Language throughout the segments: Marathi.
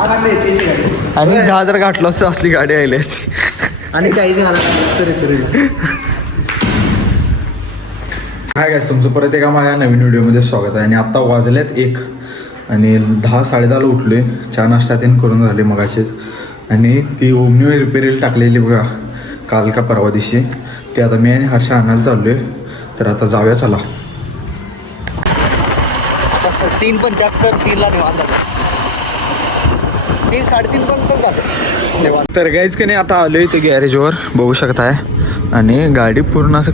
आणि 10,000 घातलं असतं असली गाडी आली असती. आणि 40 घाला काय काय तुमचं परत एका माझ्या नवीन व्हिडिओमध्ये स्वागत आहे. आणि आत्ता वाजल्यात 1 आणि 10-10:30 उठलोय. चहा नाश्ता करून झाले मगाशीच. आणि ती ओमनी रिपेरीला टाकलेली बघा काल का परवा दिवशी, ते आता मी आणि हर्षा आणायला चाललोय. तर आता जाऊया चला. 3:75 3ला निवांत 3-3:30 पर्यंत जातो. तर गाईज का नाही आता आलोय इथे गॅरेजवर बघू शकताय. आणि गाडी पूर्ण असं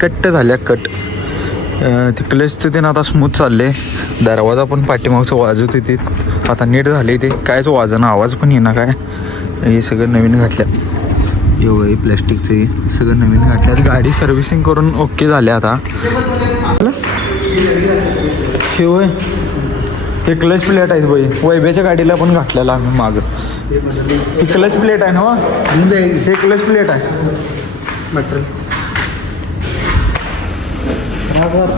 कट्ट झाल्या कट. ते क्लचचं ते ना आता स्मूथ चालले. दरवाजा पण पाठीमागचं वाजत होती आता नीट झाले. ते कायच वाजणं आवाज पण येणार काय. हे सगळं नवीन घातल्यात. एवढं हे प्लॅस्टिकचं हे सगळं नवीन घातल्यात. गाडी सर्व्हिसिंग करून ओके झाले आता. हे होय हे क्लच प्लेट आहेत बाई. वैभ्याच्या गाडीला पण घातलेला आम्ही मागं. ही क्लच प्लेट आहे ना. हे क्लच प्लेट आहे. मटेरियल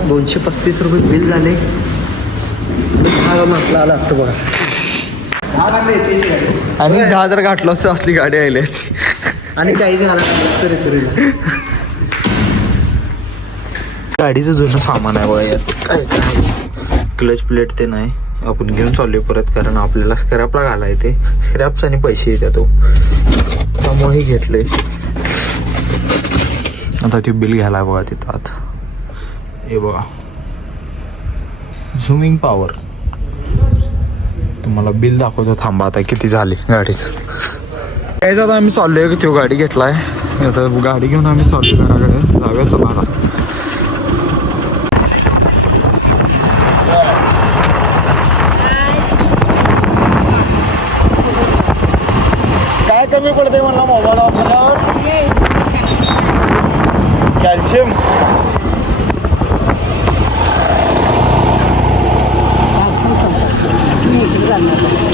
235 रुपये बिल झाले. 10 म्हटलं आलं असतं बघा. आणि 10,000 घातलं असतं असली गाडी आली असती. आणि 40 घाला रिपेरीला. गाडीचं जुनं सामान आहे बघा यात. काय काय क्लच प्लेट ते नाही आपण घेऊन चाललोय परत, कारण आपल्याला स्क्रॅपला घालाय ते. स्क्रॅपचा आणि पैसे येतात तो, त्यामुळे हे घेतलंय. आता ते बिल घ्यायला बघा तिथं आत. हे बघा झुमिंग पॉवर. तुम्हाला बिल दाखवतो थांबा आता किती झाले गाडीचं. काय आता आम्ही चाललोय तो गाडी घेतलाय. आता गाडी घेऊन आम्ही चाललोय घराकडे. जाऊया चला आता. काय कमी पडते म्हणला मोबाईल वापरल्यावर? कॅल्शियम.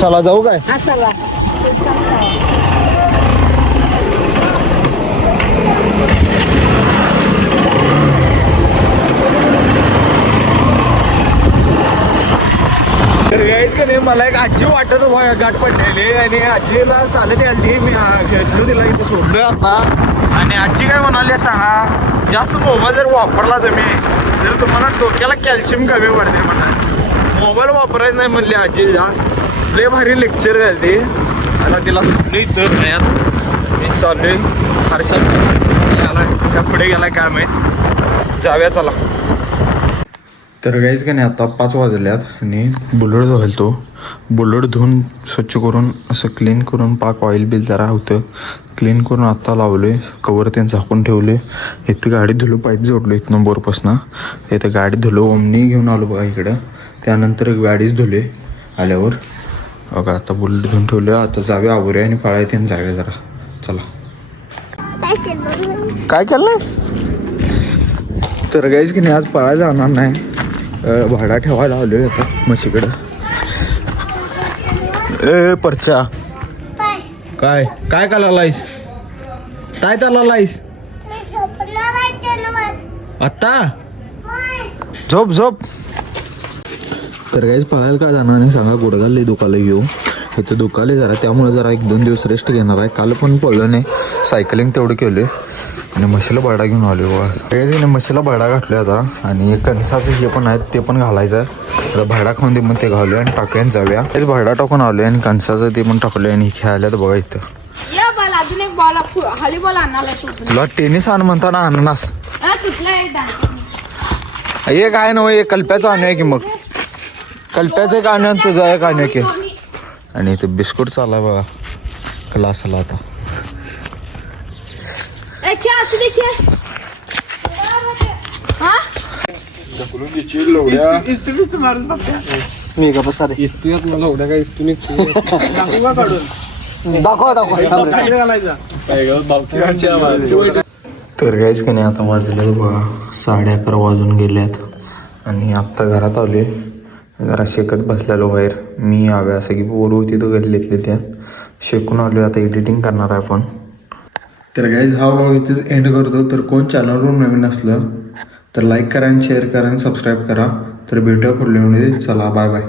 चला जाऊ काय. तर यायच का नाही मला एक आजी वाटत गाठ पडलेली. आणि आजीला चालत यायची. मी घेतलो तिला इथे सोडलोय आता. आणि आजी काय म्हणाली सांगा, जास्त मोबाईल जर वापरला तुम्ही तर तुम्हाला डोक्याला कॅल्शियम कमी पडते म्हणा. मोबाईल वापरायचं नाही म्हणले आजी जास्त. लय भारी लेक्चर द्यायला. आता तिला सोडलं इथं पुण्यात. मी चाललोय. हर्षा गेला त्या पुढे गेला काय माहीत. जाऊया चला. तर गाईज का नाही आता 5 वाजल्यात. आणि बुलेट धुवायला बुलेट धुवून स्वच्छ करून असं क्लीन करून पाक ऑइल बिल जरा होतं क्लीन करून आत्ता लावले. कवर ते झाकून ठेवले. इथं गाडी धुलो, पाईप जोडलो इथनं बोरपासनं. इथं गाडी धुलो. ओमनी घेऊन आलो बघा इकडं. त्यानंतर गाडीच धुले आल्यावर बघा. आता बुलेट धुवून ठेवले. आता जाऊया आवरूया आणि पाळायला आणि जाऊया जरा. चला. काय केलंस? तर गाईज की नाही आज पळायला जाणार नाही. भाडा ठेवायला आलोय आता म्हशीकडं. परचा काय काय लाईस? काय त्याला लाईस आता? झोप झोप. तर काहीच पळायला काय जाणार नाही सांगा. गुडघाला दुखायला घेऊ इथं दुखाले जरा, त्यामुळे जरा 1-2 दिवस रेस्ट घेणार आहे. काल पण पळलं नाही. सायकलिंग तेवढं केलं. आणि म्हशीला भाडा घेऊन आलो बघा. काही म्हशीला भाडा घातलो आता. आणि कणसाचं हे पण आहेत ते पण घालायचं आहे. आता भाडा खाऊन दे मग ते घालूया आणि टाकूया जाऊया. तेच भाडा टाकून आलो आणि कणसाचं ते पण टाकलं. आणि खेळायला बघा इथं. तुला टेनिस आण म्हणताना अननास एक आहे ना. एक कल्प्याचं आणूया की मग. कल्प्याचं एक आणूया तुझं एक आणूया की. आणि इथे बिस्कुट चालला बघा क्लासला आता. मी का बसा रे. तर काहीच का नाही आता वाजले बघा 11:30 वाजून गेल्यात. आणि आत्ता घरात आले. जरा शेकत बसलेलो बाहेर. मी याव्या सगळी पोरं होती तो गल्लीतले त्या शेकून आलो. आता एडिटिंग करणार आहे आपण. तर गाईज हा व्लॉग इथेच एंड करतो. तर कोण चॅनलवर नवीन असलं तर लाईक करा आणि शेअर करा आणि सबस्क्राईब करा. तर भेटूया पुढल्या व्हिडिओमध्ये. चला बाय बाय.